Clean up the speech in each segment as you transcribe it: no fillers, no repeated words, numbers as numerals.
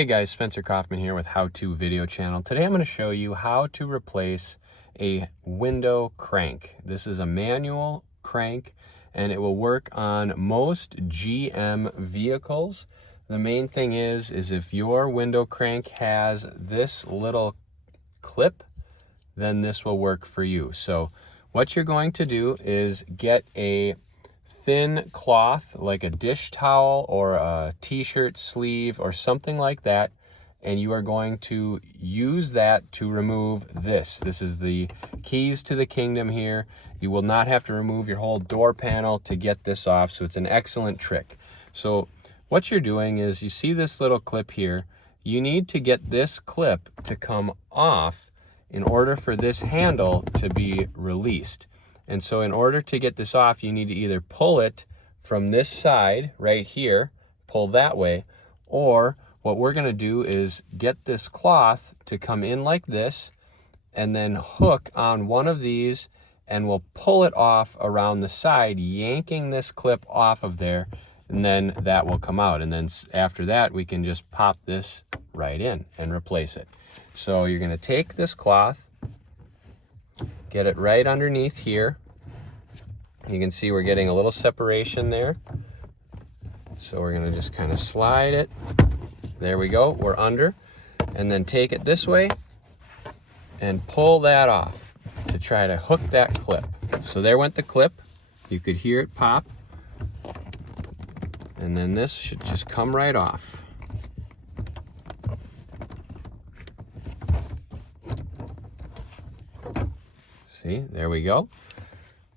Hey guys, Spencer Kaufman here with How To Video Channel. Today I'm going to show you how to replace a window crank. This is a manual crank and it will work on most GM vehicles. The main thing is if your window crank has this little clip, then this will work for you. So what you're going to do is get a thin cloth like a dish towel or a t-shirt sleeve or something like that, and you are going to use that to remove this. This is the keys to the kingdom here. You will not have to remove your whole door panel to get this off, so it's an excellent trick. So what you're doing is, you see this little clip here, you need to get this clip to come off in order for this handle to be released. And so in order to get this off, you need to either pull it from this side right here, pull that way, or what we're going to do is get this cloth to come in like this and then hook on one of these, and we'll pull it off around the side, yanking this clip off of there, and then that will come out. And then after that, we can just pop this right in and replace it. So you're going to take this cloth, get it right underneath here. You can see we're getting a little separation there. So we're going to just kind of slide it. There we go, we're under. And then take it this way and pull that off to try to hook that clip. So there went the clip. You could hear it pop. And then this should just come right off. See, there we go.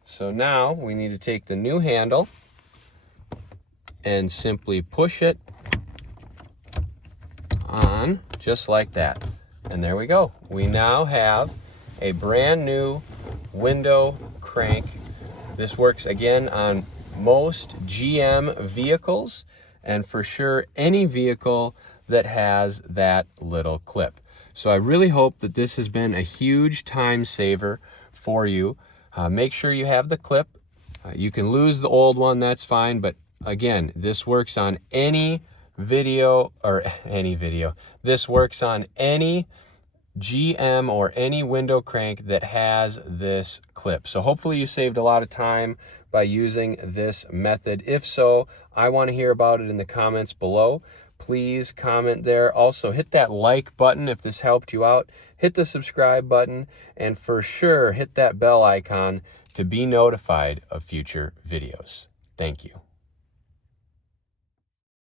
So now we need to take the new handle and simply push it on just like that. And there we go. We now have a brand new window crank. This works again on most GM vehicles, and for sure any vehicle that has that little clip. So I really hope that this has been a huge time saver for you. Make sure you have the clip. You can lose the old one, that's fine, but again, this works on any video. This works on any GM or any window crank that has this clip. So hopefully you saved a lot of time by using this method. If so, I want to hear about it in the comments below. Please comment there. Also, hit that like button if this helped you out. Hit the subscribe button, and for sure, hit that bell icon to be notified of future videos. Thank you.